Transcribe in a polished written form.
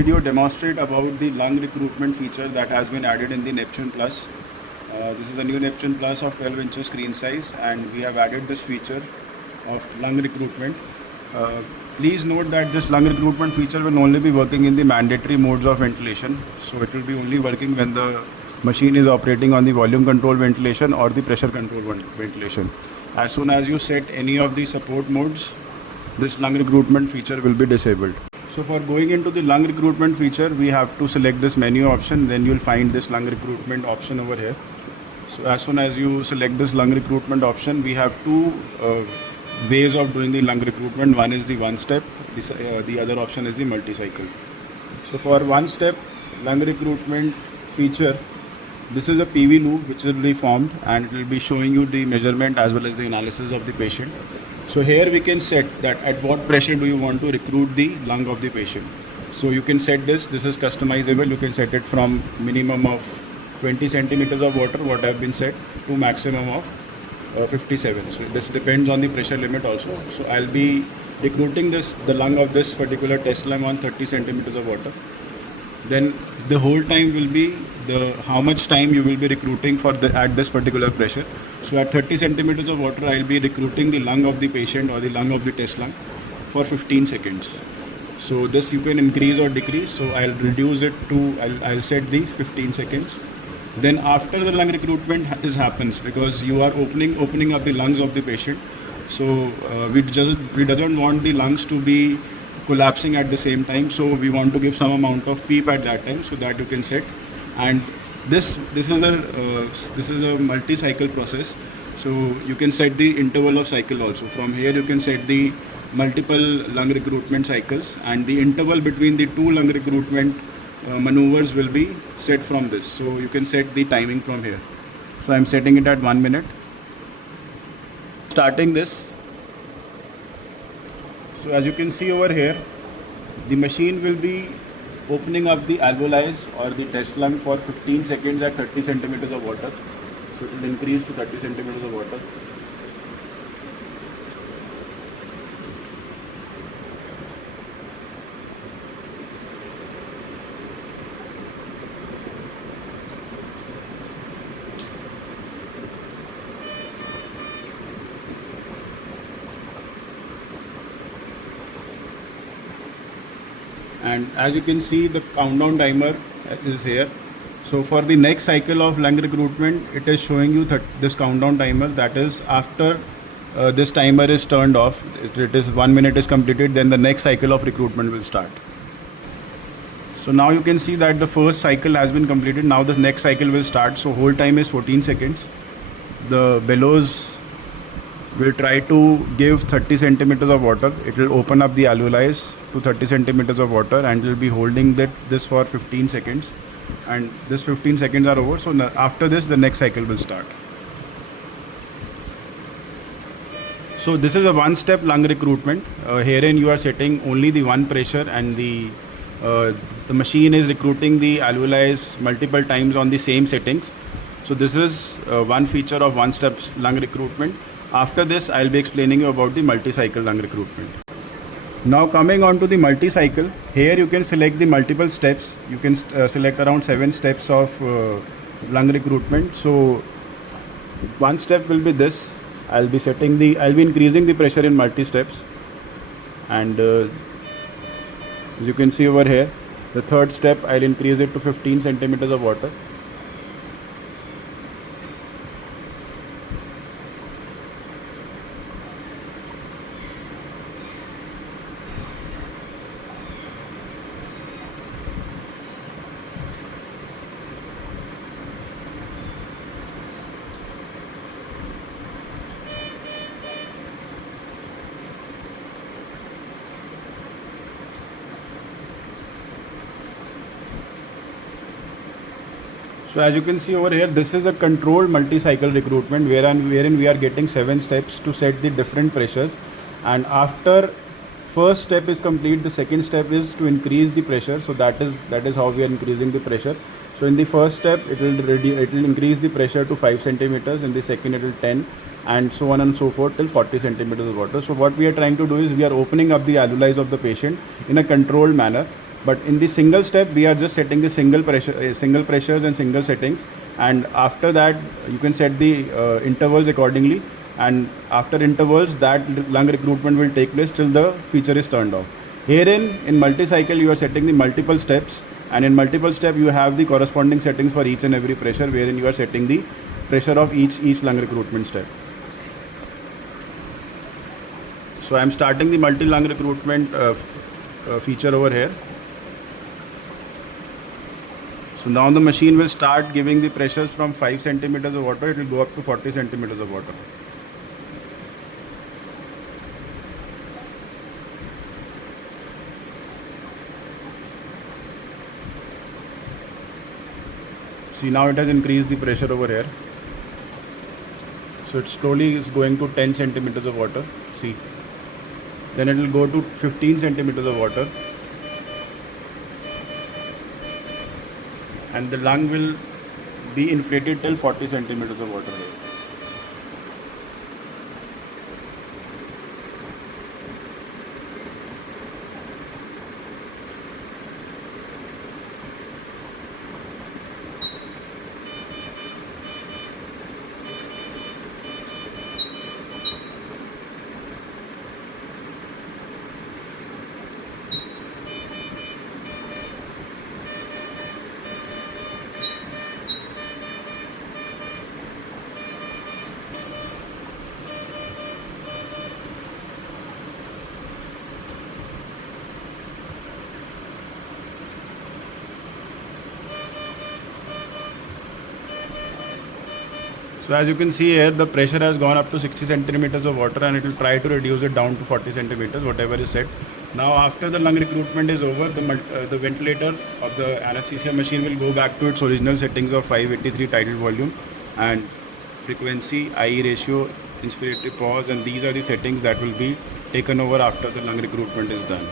Video demonstrate about the lung recruitment feature that has been added in the Neptune Plus. This is a new Neptune Plus of 12 inches screen size, and we have added this feature of lung recruitment. Please note that this lung recruitment feature will only be working in the mandatory modes of ventilation. So it will be only working when the machine is operating on the volume control ventilation or the pressure control ventilation. As soon as you set any of the support modes, this lung recruitment feature will be disabled. So for going into the lung recruitment feature, we have to select this menu option. Then you'll find this lung recruitment option over here. So as soon as you select this lung recruitment option, we have two ways of doing the lung recruitment. One is the one step, the other option is the multi-cycle. So for one step lung recruitment feature, this is a PV loop which will be formed, and it will be showing you the measurement as well as the analysis of the patient. So here we can set that at what pressure do you want to recruit the lung of the patient. So you can set this is customizable. You can set it from minimum of 20 centimeters of water, what have been set, to maximum of 57. So this depends on the pressure limit also. So I'll be recruiting the lung of this particular test lung on 30 centimeters of water. Then the whole time will be how much time you will be recruiting at this particular pressure. So at 30 centimeters of water, I'll be recruiting the lung of the patient or the lung of the test lung for 15 seconds. So this you can increase or decrease. So I'll reduce it to, I'll set these 15 seconds. Then after the lung recruitment happens, because you are opening up the lungs of the patient. So we doesn't want the lungs to be collapsing at the same time. So we want to give some amount of PEEP at that time, so that you can set. And this is a multi-cycle process. So you can set the interval of cycle also. From here you can set the multiple lung recruitment cycles, and the interval between the two lung recruitment maneuvers will be set from this. So you can set the timing from here. So I'm setting it at 1 minute. Starting this. So as you can see over here, the machine will be opening up the alveoli or the test lung for 15 seconds at 30 centimeters of water. So it will increase to 30 centimeters of water. And as you can see, the countdown timer is here. So for the next cycle of lung recruitment, it is showing you this countdown timer. That is after this timer is turned off, it is 1 minute is completed, then the next cycle of recruitment will start. So now you can see that the first cycle has been completed. Now the next cycle will start. So whole time is 14 seconds. The bellows will try to give 30 centimeters of water. It will open up the alveoli to 30 centimeters of water, and will be holding this for 15 seconds. And this 15 seconds are over. So after this, the next cycle will start. So this is a one-step lung recruitment. Herein you are setting only the one pressure, and the machine is recruiting the alveoli multiple times on the same settings. So this is one feature of one-step lung recruitment. After this, I'll be explaining you about the multi-cycle lung recruitment. Now coming on to the multi-cycle, here you can select the multiple steps. You can select around 7 steps of lung recruitment. So one step will be this. I'll be increasing the pressure in multi-steps. And as you can see over here, the third step, I'll increase it to 15 centimeters of water. So as you can see over here, this is a controlled multi-cycle recruitment wherein we are getting 7 steps to set the different pressures. And after first step is complete, the second step is to increase the pressure. So that is how we are increasing the pressure. So in the first step, it will increase the pressure to 5 centimeters. In the second, it will 10, and so on and so forth till 40 centimeters of water. So what we are trying to do is we are opening up the alveoli of the patient in a controlled manner, But in the single step, we are just setting the single pressures and single settings, and after that you can set the intervals accordingly, and after intervals that lung recruitment will take place till the feature is turned off. Herein, in multi-cycle, you are setting the multiple steps, and in multiple step you have the corresponding settings for each and every pressure, wherein you are setting the pressure of each lung recruitment step. So I am starting the multi-lung recruitment feature over here. So now the machine will start giving the pressures from 5 centimeters of water, it will go up to 40 centimeters of water. See, now it has increased the pressure over here. So it slowly is going to 10 centimeters of water. See. Then it will go to 15 centimeters of water. And the lung will be inflated till 40 centimeters of water. So as you can see here, the pressure has gone up to 60 centimeters of water, and it will try to reduce it down to 40 centimeters, whatever is set. Now after the lung recruitment is over, the ventilator of the anesthesia machine will go back to its original settings of 583 tidal volume and frequency, IE ratio, inspiratory pause, and these are the settings that will be taken over after the lung recruitment is done.